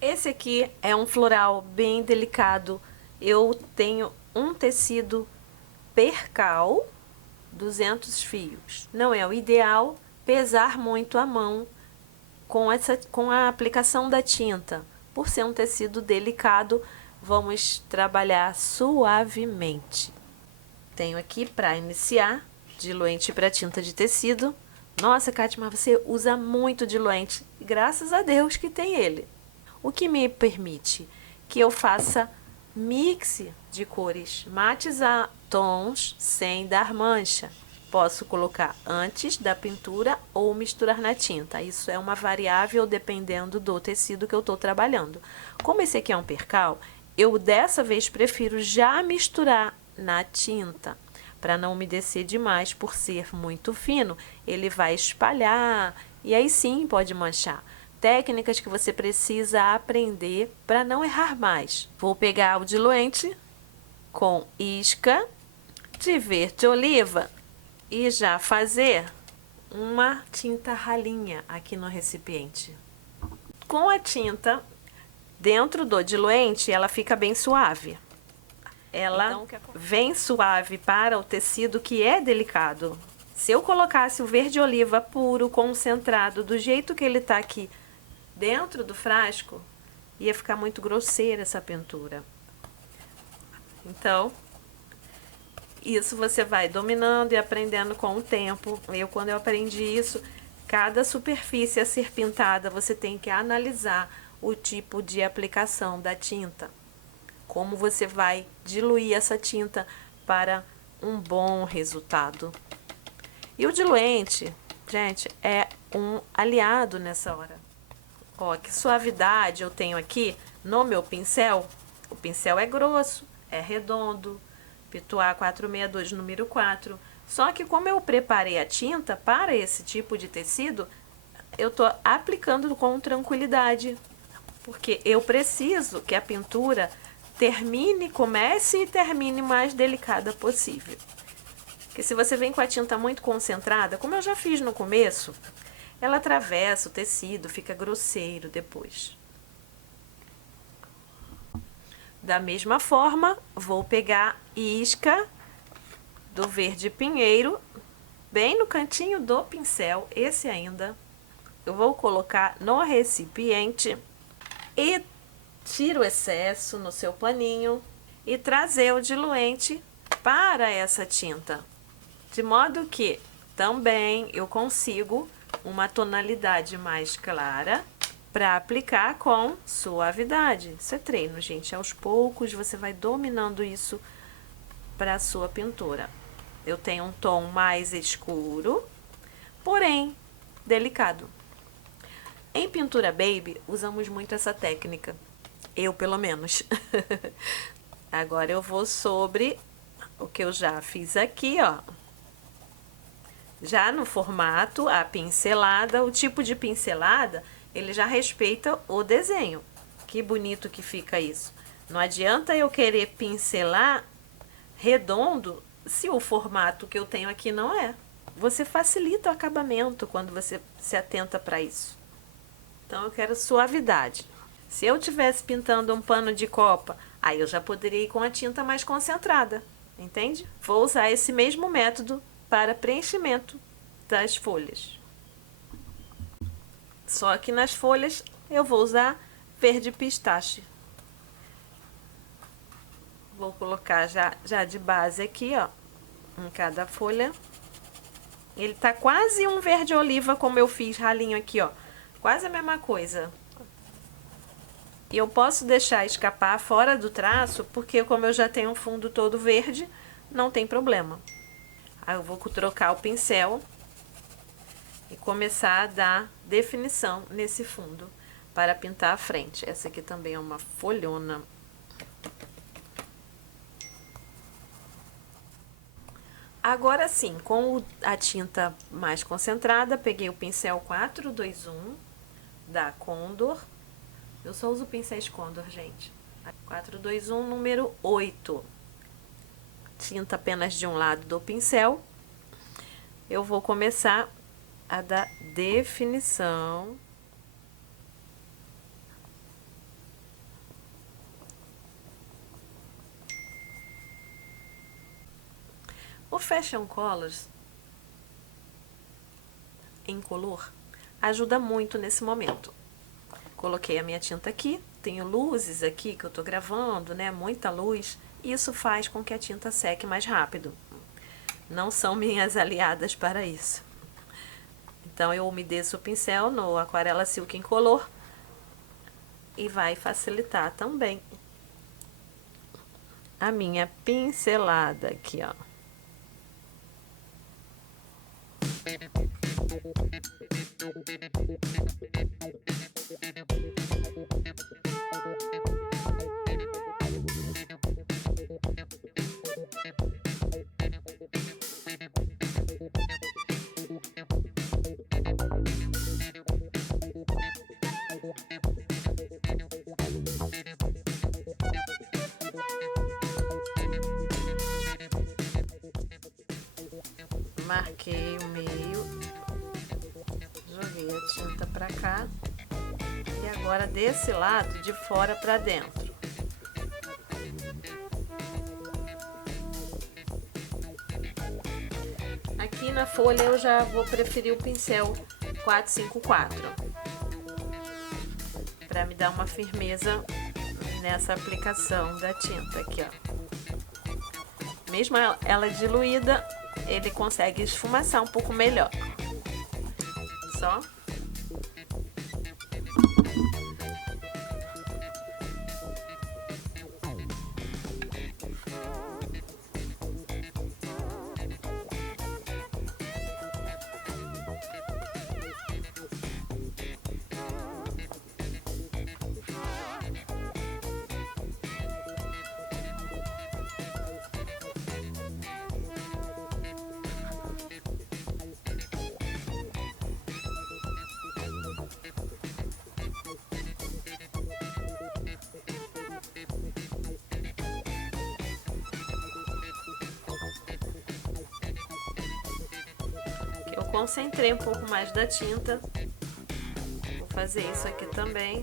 Esse aqui é um floral bem delicado. Eu tenho um tecido percal, 200 fios. Não é o ideal pesar muito a mão com a aplicação da tinta. Por ser um tecido delicado, vamos trabalhar suavemente. Tenho aqui para iniciar diluente para tinta de tecido. Nossa, Kátia, mas você usa muito diluente. Graças a Deus que tem ele. O que me permite que eu faça mix de cores, matizar tons sem dar mancha. Posso colocar antes da pintura ou misturar na tinta. Isso é uma variável dependendo do tecido que eu estou trabalhando. Como esse aqui é um percal, eu dessa vez prefiro já misturar na tinta, para não umedecer demais, por ser muito fino, ele vai espalhar e aí sim pode manchar. Técnicas que você precisa aprender para não errar mais. Vou pegar o diluente com isca de verde oliva e já fazer uma tinta ralinha aqui no recipiente. Com a tinta dentro do diluente, ela fica bem suave. Ela vem suave para o tecido que é delicado. Se eu colocasse o verde oliva puro, concentrado, do jeito que ele está aqui, dentro do frasco, ia ficar muito grosseira essa pintura. Então, isso você vai dominando e aprendendo com o tempo. Quando eu aprendi isso, cada superfície a ser pintada, você tem que analisar o tipo de aplicação da tinta. Como você vai diluir essa tinta para um bom resultado. E o diluente, gente, é um aliado nessa hora. Ó, que suavidade eu tenho aqui no meu pincel. O pincel é grosso, é redondo, Pituá 462, número 4. Só que como eu preparei a tinta para esse tipo de tecido, eu tô aplicando com tranquilidade. Porque eu preciso que a pintura comece e termine mais delicada possível. Porque se você vem com a tinta muito concentrada, como eu já fiz no começo, ela atravessa o tecido, fica grosseiro depois. Da mesma forma, vou pegar isca do verde pinheiro, bem no cantinho do pincel, esse ainda. Eu vou colocar no recipiente e tiro o excesso no seu paninho e trazer o diluente para essa tinta. De modo que também eu consigo uma tonalidade mais clara para aplicar com suavidade. Isso é treino, gente. Aos poucos você vai dominando isso para a sua pintura. Eu tenho um tom mais escuro, porém delicado. Em pintura baby, usamos muito essa técnica. Eu, pelo menos. Agora eu vou sobre o que eu já fiz aqui, ó. Já no formato, a pincelada, o tipo de pincelada, ele já respeita o desenho. Que bonito que fica isso. Não adianta eu querer pincelar redondo se o formato que eu tenho aqui não é. Você facilita o acabamento quando você se atenta para isso. Então eu quero suavidade. Se eu tivesse pintando um pano de copa, aí eu já poderia ir com a tinta mais concentrada, entende? Vou usar esse mesmo método para preenchimento das folhas. Só que nas folhas eu vou usar verde pistache. Vou colocar já de base aqui, ó, em cada folha. Ele tá quase um verde oliva, como eu fiz ralinho aqui, ó, quase a mesma coisa. E eu posso deixar escapar fora do traço, porque como eu já tenho um fundo todo verde, não tem problema. Aí eu vou trocar o pincel e começar a dar definição nesse fundo para pintar a frente. Essa aqui também é uma folhona. Agora sim, com a tinta mais concentrada, peguei o pincel 421 da Condor. Eu só uso pincéis Condor, gente. 421, número 8. Tinta apenas de um lado do pincel. Eu vou começar a dar definição. O Fashion Colors em color ajuda muito nesse momento. Coloquei a minha tinta aqui, tenho luzes aqui que eu tô gravando, né? Muita luz. Isso faz com que a tinta seque mais rápido. Não são minhas aliadas para isso. Então eu umedeço o pincel no Aquarela Silk Incolor e vai facilitar também a minha pincelada aqui, ó. Marquei o meio, joguei a tinta pra cá e agora desse lado de fora pra dentro. Aqui na folha eu já vou preferir o pincel 454 para me dar uma firmeza nessa aplicação da tinta aqui, ó. Mesmo ela diluída, ele consegue esfumaçar um pouco melhor. Só. Eu concentrei um pouco mais da tinta. Vou fazer isso aqui também.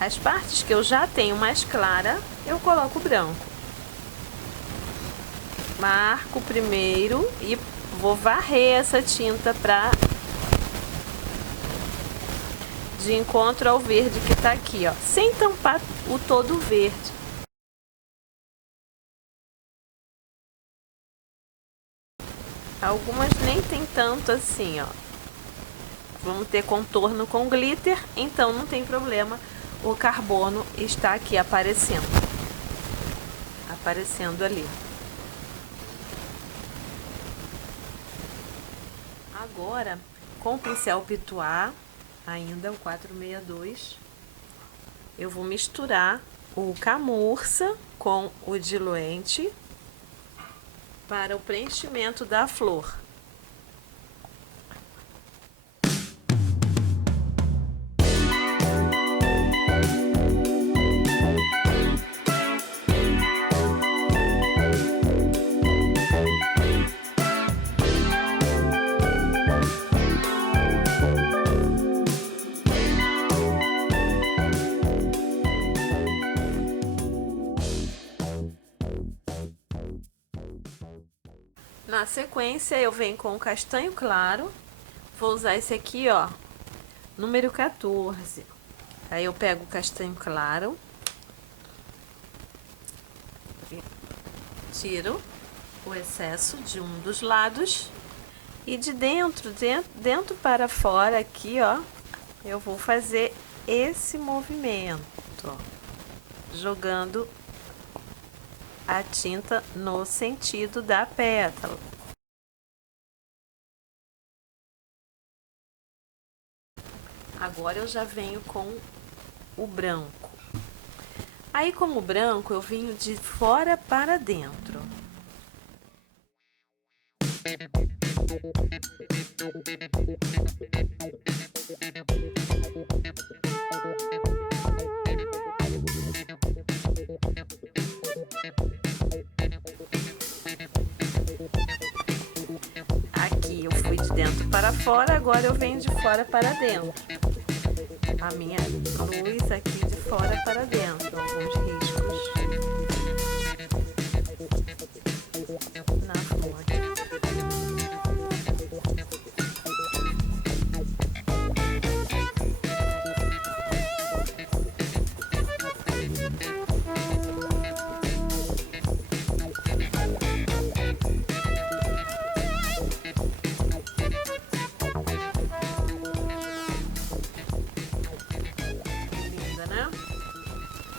As partes que eu já tenho mais clara, eu coloco branco. Marco primeiro e vou varrer essa tinta para de encontro ao verde que tá aqui, ó, sem tampar o todo verde. Algumas nem tem tanto assim, ó. Vamos ter contorno com glitter, então não tem problema. O carbono está aqui aparecendo ali. Agora, com o pincel Pituá, ainda o 462, eu vou misturar o camurça com o diluente para o preenchimento da flor. Na sequência, eu venho com o castanho claro. Vou usar esse aqui, ó, número 14. Aí eu pego o castanho claro, tiro o excesso de um dos lados e de dentro para fora aqui, ó, eu vou fazer esse movimento, ó, jogando a tinta no sentido da pétala. Agora eu já venho com o branco. Aí, com o branco, eu venho de fora para dentro. Aqui eu fui de dentro para fora, agora eu venho de fora para dentro. A minha luz aqui de fora para dentro, alguns riscos na fonte.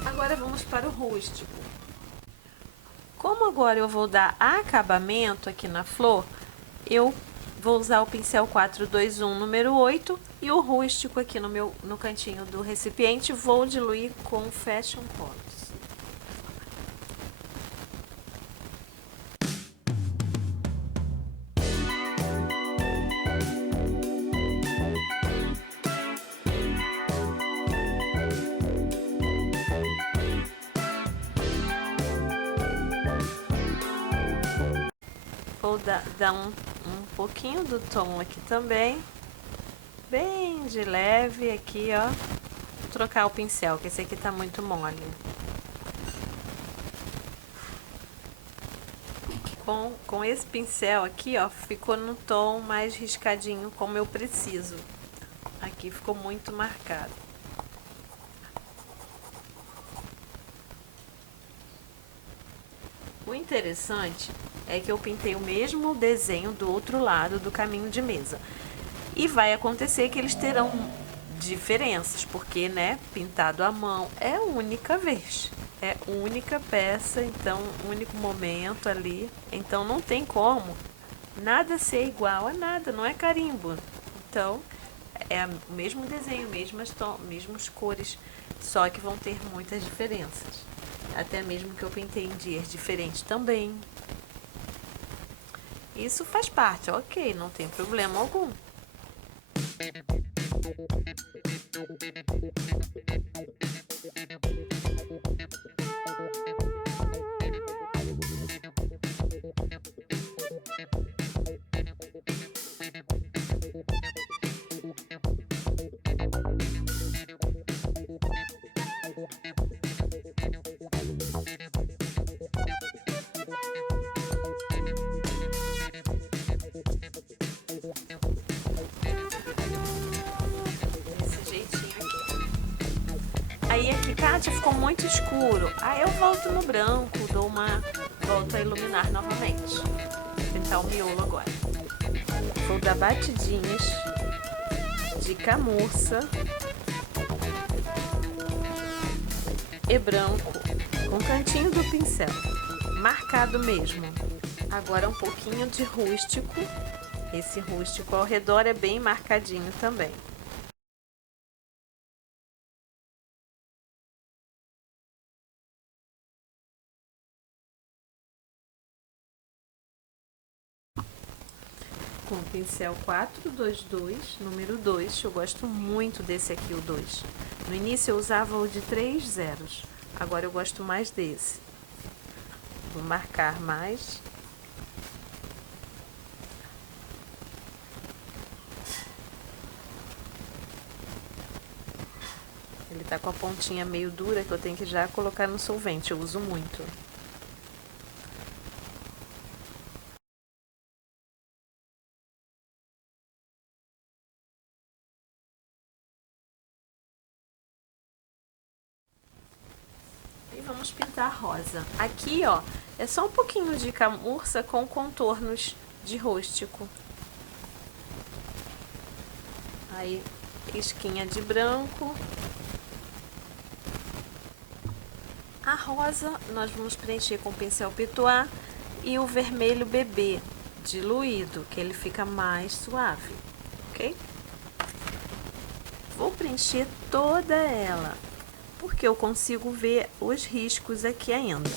Agora vamos para o rústico. Como agora eu vou dar acabamento aqui na flor, eu vou usar o pincel 421 número 8 e o rústico aqui no cantinho do recipiente vou diluir com Fashion Colors. Vou dar um pouquinho do tom aqui também, bem de leve aqui, ó. Vou trocar o pincel, que esse aqui tá muito mole. Com esse pincel aqui, ó, ficou no tom mais riscadinho, como eu preciso. Aqui ficou muito marcado. O interessante é que eu pintei o mesmo desenho do outro lado do caminho de mesa. E vai acontecer que eles terão diferenças, porque, né, pintado à mão é única vez, é única peça, então, único momento ali. Então, não tem como nada ser igual a nada, não é carimbo. Então, é o mesmo desenho, mesmas cores, só que vão ter muitas diferenças. Até mesmo que eu pintei em dias diferentes também. Isso faz parte, ok, não tem problema algum. Aí aqui, Kátia, ficou muito escuro. Aí eu volto no branco, volto a iluminar novamente. Vou pintar o miolo agora. Vou dar batidinhas de camurça e branco com o cantinho do pincel, marcado mesmo. Agora um pouquinho de rústico. Esse rústico ao redor é bem marcadinho também. Com o pincel 422, número 2, eu gosto muito desse aqui, o 2. No início eu usava o de 3 zeros, agora eu gosto mais desse. Vou marcar mais. Ele tá com a pontinha meio dura que eu tenho que já colocar no solvente, eu uso muito. vamos pintar rosa. Aqui, ó, é só um pouquinho de camurça com contornos de rústico. Aí, risquinha de branco. A rosa nós vamos preencher com o pincel Pituá e o vermelho bebê diluído, que ele fica mais suave, ok? Vou preencher toda ela, porque eu consigo ver os riscos aqui ainda.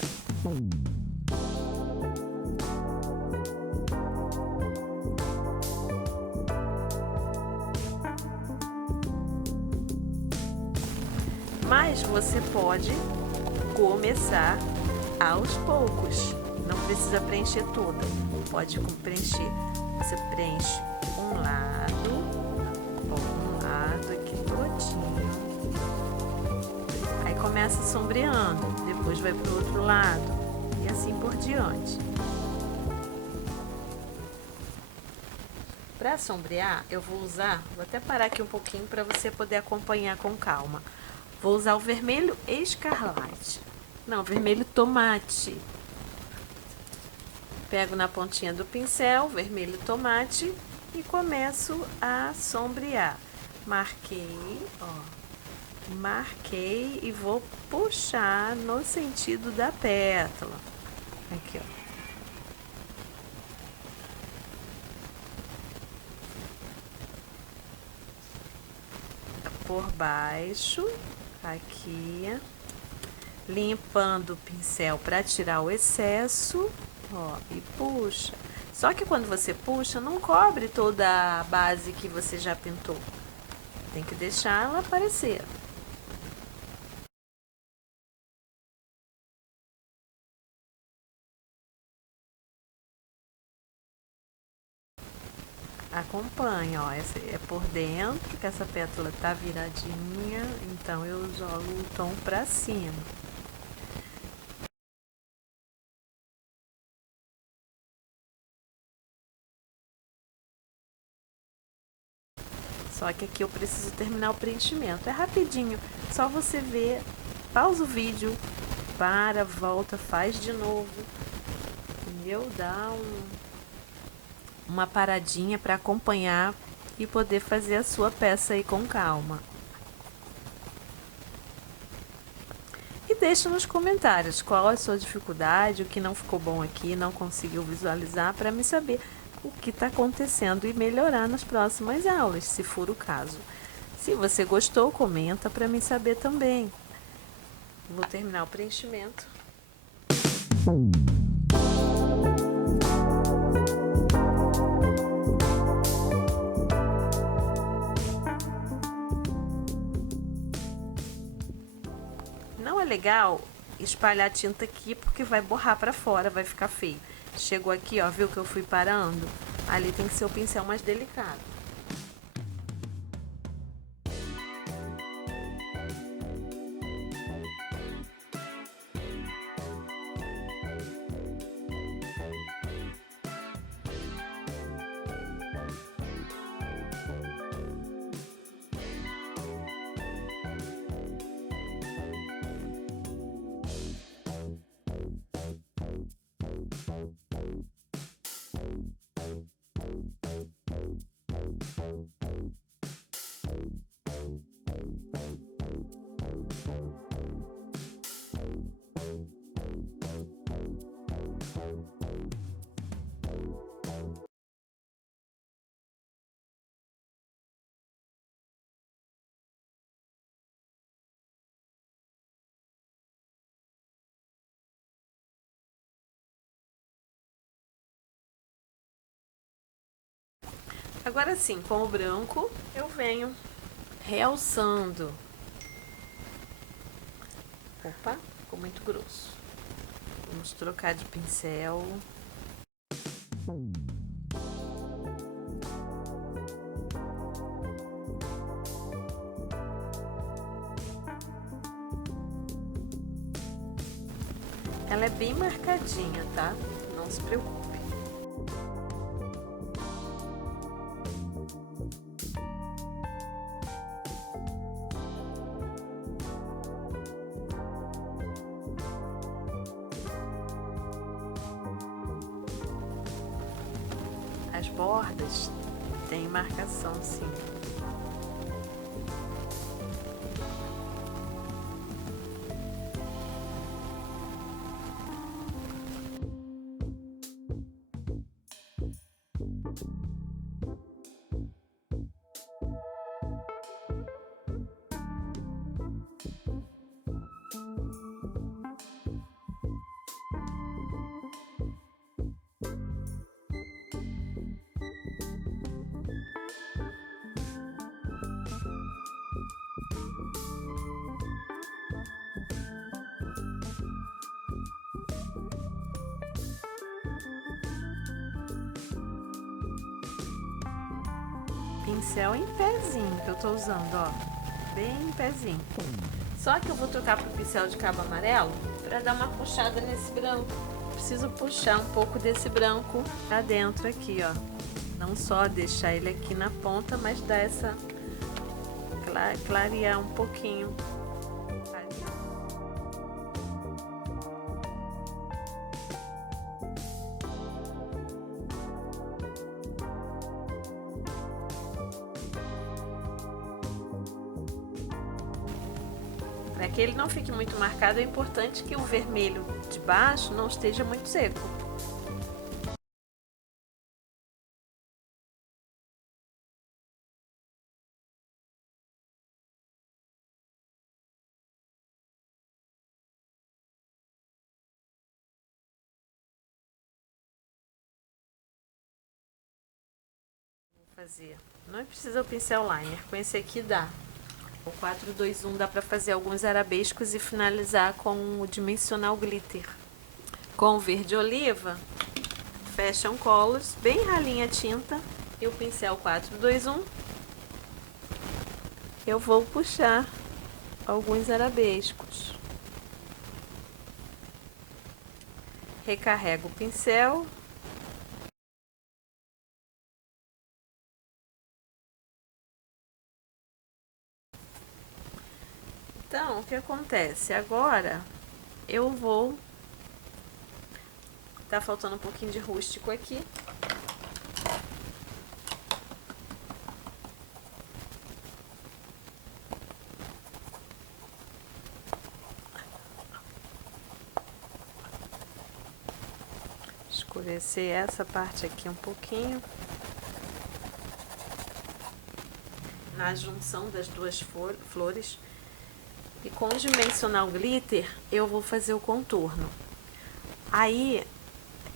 Mas você pode começar aos poucos, não precisa preencher toda, pode preencher, você preenche um lado aqui todinho, aí começa sombreando, depois vai para o outro lado e assim por diante. Para sombrear eu vou até parar aqui um pouquinho para você poder acompanhar com calma. Vou usar o vermelho escarlate. Não, vermelho tomate. Pego na pontinha do pincel, vermelho tomate e começo a sombrear. Marquei, ó. Marquei e vou puxar no sentido da pétala. Aqui, ó. Por baixo. Aqui, limpando o pincel para tirar o excesso, ó, e puxa. Só que quando você puxa, não cobre toda a base que você já pintou. Tem que deixar ela aparecer. Acompanha, ó, essa é por dentro, que essa pétala tá viradinha, então eu jogo o tom pra cima. Só que aqui eu preciso terminar o preenchimento, é rapidinho, só você ver, pausa o vídeo, para, volta, faz de novo, entendeu? Dá uma paradinha para acompanhar e poder fazer a sua peça aí com calma. E deixa nos comentários qual a sua dificuldade, o que não ficou bom aqui, não conseguiu visualizar, para me saber o que está acontecendo e melhorar nas próximas aulas, se for o caso. Se você gostou, comenta para mim saber também. Vou terminar o preenchimento. Não é legal espalhar tinta aqui porque vai borrar para fora, vai ficar feio. Chegou aqui, ó, viu que eu fui parando? Ali tem que ser o pincel mais delicado. Agora sim, com o branco, eu venho realçando. Opa, ficou muito grosso. Vamos trocar de pincel. Ela é bem marcadinha, tá? Não se preocupe. bordas tem marcação, sim. Pincel em pezinho que eu tô usando, ó, bem em pezinho. Só que eu vou trocar pro pincel de cabo amarelo para dar uma puxada nesse branco. Preciso puxar um pouco desse branco pra dentro aqui, ó. Não só deixar ele aqui na ponta, mas dar essa clarear um pouquinho. Para que ele não fique muito marcado, é importante que o vermelho de baixo não esteja muito seco. Vou fazer. Não precisa o pincel liner, com esse aqui dá. O 421 dá para fazer alguns arabescos e finalizar com o dimensional glitter. Com o verde oliva, fashion colors, bem ralinha a tinta, e o pincel 421, eu vou puxar alguns arabescos. Recarrego o pincel. Então, o que acontece? Agora eu vou... Tá faltando um pouquinho de rústico aqui. Escurecer essa parte aqui um pouquinho. Na junção das duas flores. E com o dimensional glitter, eu vou fazer o contorno. Aí,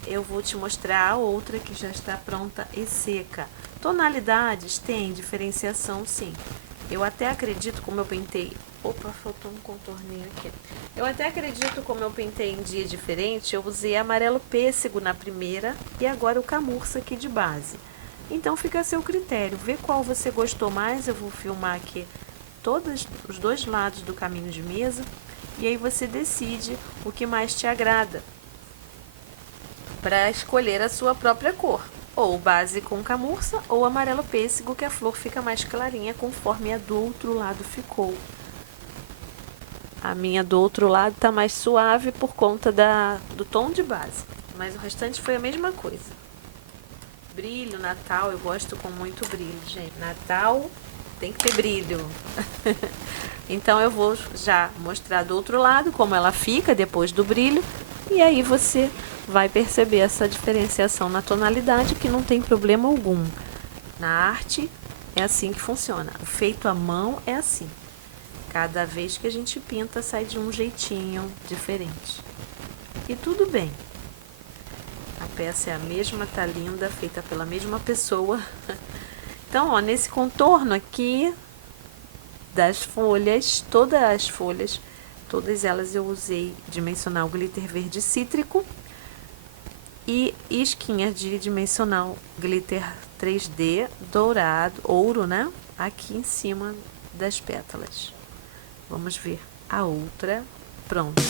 eu vou te mostrar a outra que já está pronta e seca. Tonalidades tem diferenciação, sim. Eu até acredito, como eu pintei... Opa, faltou um contorninho aqui. Eu até acredito, como eu pintei em dia diferente, eu usei amarelo pêssego na primeira e agora o camurça aqui de base. Então, fica a seu critério. Vê qual você gostou mais. Eu vou filmar aqui todos os dois lados do caminho de mesa e aí você decide o que mais te agrada para escolher a sua própria cor, ou base com camurça ou amarelo pêssego, que a flor fica mais clarinha conforme a do outro lado ficou. A minha do outro lado tá mais suave por conta do tom de base, mas o restante foi a mesma coisa. Brilho, Natal, eu gosto com muito brilho, gente. Natal tem que ter brilho. Então eu vou já mostrar do outro lado como ela fica depois do brilho. E aí você vai perceber essa diferenciação na tonalidade, que não tem problema algum. Na arte é assim que funciona. O feito à mão é assim. Cada vez que a gente pinta sai de um jeitinho diferente. E tudo bem. A peça é a mesma, tá linda, feita pela mesma pessoa. Então, ó, nesse contorno aqui das folhas, todas elas eu usei dimensional glitter verde cítrico e isquinha de dimensional glitter 3D dourado, ouro, né? Aqui em cima das pétalas. Vamos ver a outra pronta.